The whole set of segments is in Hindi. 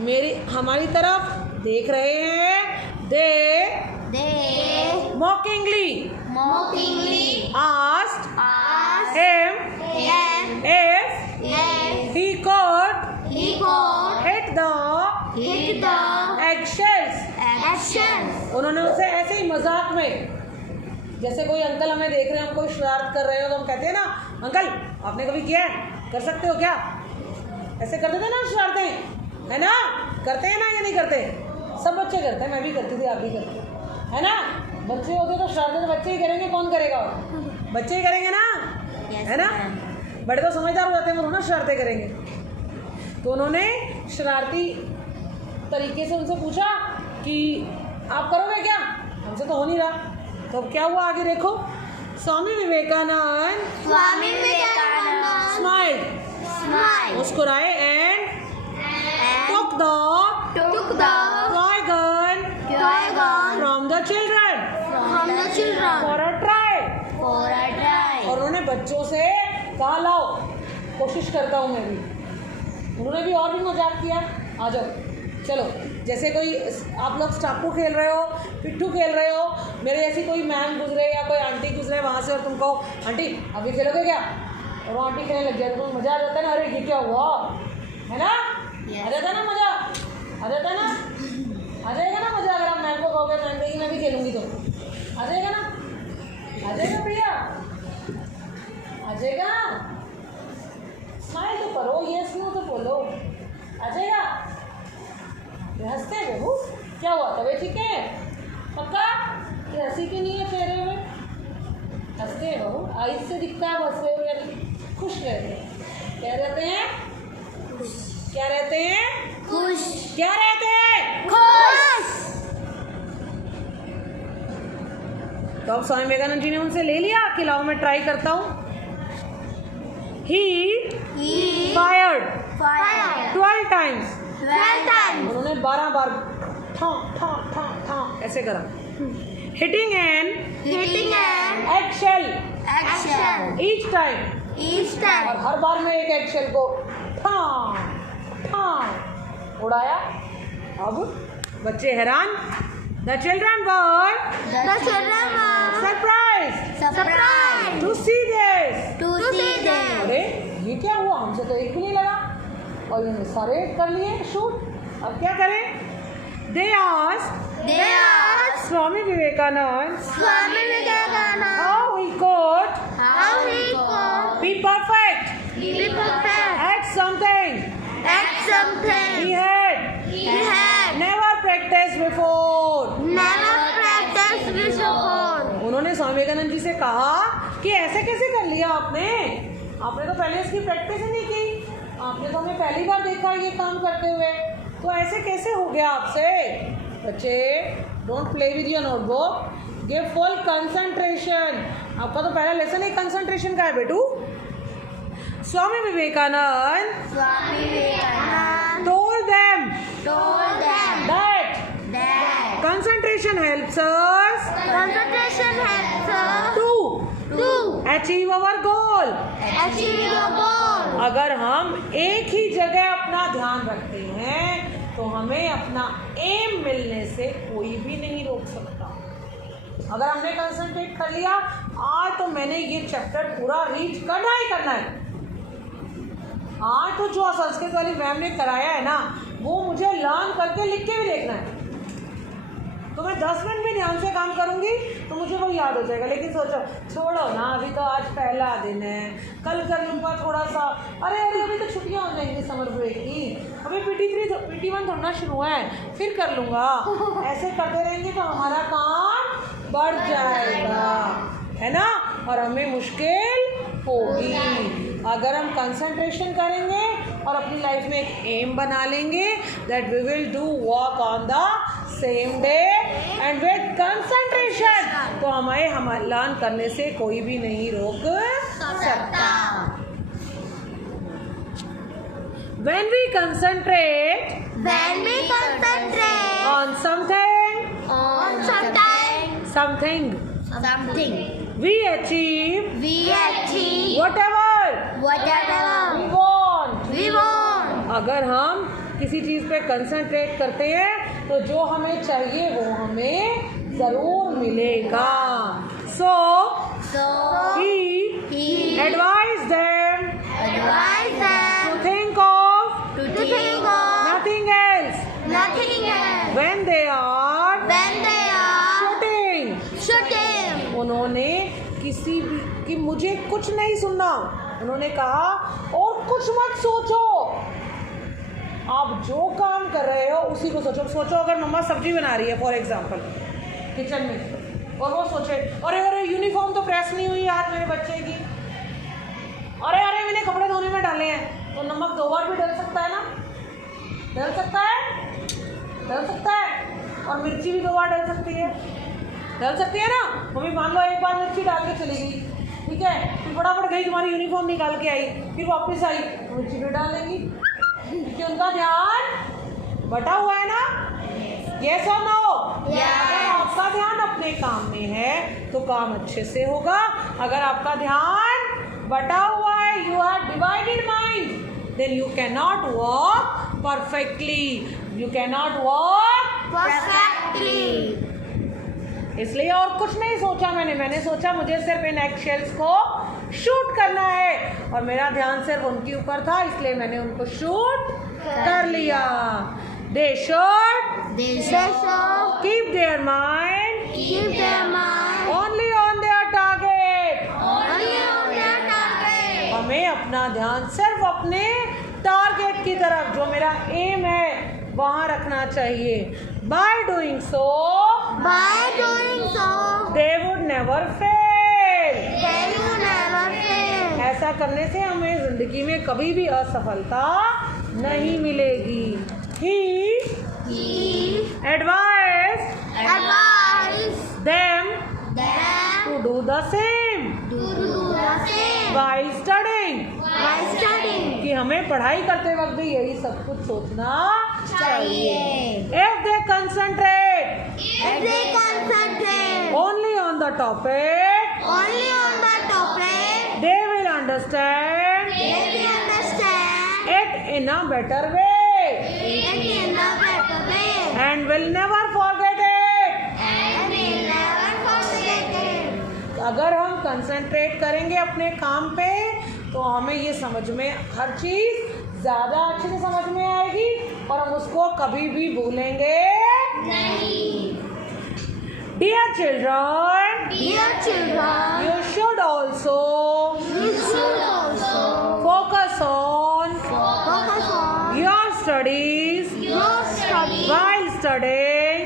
मेरी हमारी तरफ देख रहे हैं। दे mockingly asked him if he could hit the eggshells। उन्होंने उसे ऐसे ही मजाक में, जैसे कोई अंकल हमें देख रहे हैं, हम कोई शरारत कर रहे हो तो हम कहते हैं ना, अंकल आपने कभी किया है, कर सकते हो क्या? ऐसे करते थे ना शरारतें, है ना? करते हैं ना या नहीं करते? सब बच्चे करते हैं, मैं भी करती थी, आप भी करते है ना? बच्चे होते तो शरारतें तो बच्चे ही करेंगे, कौन करेगा? बच्चे ही करेंगे ना, है ना? बड़े तो समझदार हो जाते हैं, वो ना शरारतें करेंगे। तो उन्होंने शरारती तरीके से उनसे पूछा कि आप करोगे क्या? हमसे तो हो नहीं रहा। तो अब क्या हुआ आगे देखो। स्वामी विवेकानंद स्माइल्ड, मुस्कुराए and took the toy gun from the children for a try। और उन्होंने बच्चों से कहा लाओ कोशिश करता हूँ मैं भी। उन्होंने भी और भी मजाक किया, आ जाओ चलो, जैसे कोई आप लोग स्टापू खेल रहे हो, पिट्ठू खेल रहे हो, मेरे ऐसी कोई मैम गुजरे या कोई आंटी गुजरे वहाँ से और तुमको आंटी अभी खेलोगे क्या, और वो आंटी खेलने लग जाए तो मज़ा आ जाता है ना, अरे ये क्या हुआ, है ना? आ जाता है ना मज़ा, आ जाता है ना, आ जाएगा ना मज़ा। अगर आप मैम को कहोगे मैम कहेगी मैं भी खेलूँगी तो आ जाएगा ना, आ जाएगा भैया, आ जाएगा। स्माइल तो करो, यस नो तो बोलो, आ जाएगा। हंसते हैं बहू, क्या हुआ, तबीयत ठीक है? पक्का ये हंसी क्यों नहीं है चेहरे में? हंसते हैं बहू, आइज से दिखता है हंस रहे हो या नहीं? खुश रहते हैं, क्या रहते हैं? क्या रहते हैं? खुश। क्या रहते हैं? खुश। तो अब स्वामी विवेकानंद जी ने उनसे ले लिया कि लाओ मैं ट्राई करता हूँ। He fired 12 times। उन्होंने 12 बार ठा ठा ठा ठा ऐसे करा। Hitting an eggshell each time। और हर बार में एक एगशेल को ठा ठा उड़ाया। अब बच्चे हैरान। The children were surprised to see this। अरे ये क्या हुआ, हमसे तो एक भी नहीं लगा और इन्होंने सारे कर लिए शूट। अब क्या करें? They asked Swami Vivekananda how he could be perfect at something he had never practiced before। उन्होंने स्वामी विवेकानंद जी से कहा कि ऐसे कैसे कर लिया आपने तो पहले इसकी प्रैक्टिस ही नहीं की, आपने तो हमें पहली बार देखा ये काम करते हुए, तो ऐसे कैसे हो गया आपसे? बच्चे don't play with your notebook, give full concentration. आपका तो पहला लेसन ही कंसंट्रेशन का है बेटू। Swami Vivekananda told them that concentration helps us to achieve our goal। अगर हम एक ही जगह अपना ध्यान रखते हैं तो हमें अपना एम मिलने से कोई भी नहीं रोक सकता। अगर हमने कंसंट्रेट कर लिया आज तो मैंने ये चैप्टर पूरा रीड करना ही करना है, आज तो जो संस्कृत वाली मैम ने कराया है ना वो मुझे लर्न करके लिख के भी देखना है, तो मैं 10 मिनट भी ध्यान से काम करूंगी तो मुझे वो याद हो जाएगा। लेकिन सोचो छोड़ो ना, अभी तो आज पहला दिन है, कल कर लूँगा थोड़ा सा, अरे अभी तो छुट्टियाँ हो जाएंगी समर ब्रेक की, अभी PT1 थोड़ा शुरू है फिर कर लूँगा। ऐसे करते रहेंगे तो हमारा काम बढ़ जाएगा, है ना, और हमें मुश्किल होगी। अगर हम कंसंट्रेशन करेंगे और अपनी लाइफ में एक एम बना लेंगे that we will do work on the same day and with concentration, तो हमें लर्न करने से कोई भी नहीं रोक सकता। When we concentrate on something we achieve whatever we want। अगर हम किसी चीज़ पे कंसंट्रेट करते हैं तो जो हमें चाहिए वो हमें ज़रूर मिलेगा. So he advised them to think of nothing else when they are shooting. उन्होंने किसी भी कि मुझे कुछ नहीं सुनना. उन्होंने कहा और कुछ मत सोचो, आप जो काम कर रहे हो उसी को सोचो. सोचो अगर मम्मा सब्जी बना रही है फॉर एग्जांपल किचन में, और वो सोचे अरे अरे यूनिफॉर्म तो प्रेस नहीं हुई आज मेरे बच्चे की, अरे अरे मैंने कपड़े धोने में डाले हैं, तो नमक 2 बार भी डल सकता है ना, डल सकता है. और मिर्ची भी 2 बार डल सकती है ना. मम्मी मान लो एक बार मिर्ची डाल के चली गई, ठीक है, फिर फटाफट गई तुम्हारी यूनिफॉर्म निकाल के आई, फिर वापस आई मिर्ची भी डाल देगी, क्योंकि उनका ध्यान बटा हुआ है ना. यस और नो? अगर आपका ध्यान अपने काम में है तो काम अच्छे से होगा. अगर आपका ध्यान बटा हुआ है, you have divided mind, then you can not work perfectly. इसलिए और कुछ नहीं सोचा मैंने सोचा मुझे सिर्फ इन एग शेल्स को शूट करना है, और मेरा ध्यान सिर्फ उनके ऊपर था, इसलिए मैंने उनको शूट कर लिया. They should keep their mind only on their target. हमें अपना ध्यान सिर्फ अपने टारगेट की तरफ, जो मेरा एम है, वहाँ रखना चाहिए. By doing so, they would never fail. ऐसा करने से हमें जिंदगी में कभी भी असफलता नहीं मिलेगी. He advised them to do the same while studying. कि हमें पढ़ाई करते वक्त भी यही सब कुछ सोचना चाहिए. If they concentrate only on the topic, they will understand it in a better way. And will never forget it. अगर हम कंसंट्रेट करेंगे अपने काम पे तो हमें ये समझ में हर चीज़ ज़्यादा अच्छे से समझ में आएगी और हम उसको कभी भी भूलेंगे नहीं. Dear children, you should also focus on your studies while studying,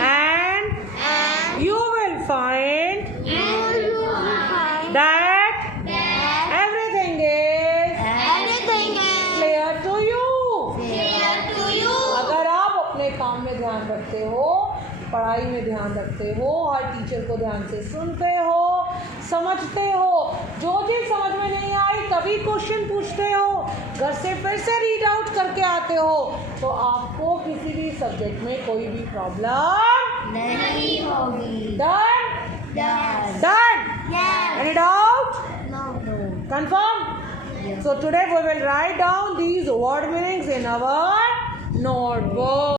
and you will find that everything is clear to you. अगर आप अपने काम में ध्यान रखते हो, पढ़ाई में ध्यान रखते हो, हर टीचर को ध्यान से सुनते हो, समझते हो, जो चीज़ समझ में नहीं आई तभी क्वेश्चन पूछते हो, घर से फिर से रीड आउट करके आते हो, तो आपको किसी भी सब्जेक्ट में कोई भी प्रॉब्लम नहीं होगी. Done? Any doubt? No. Confirm? So today we will write down these word meanings in our notebook.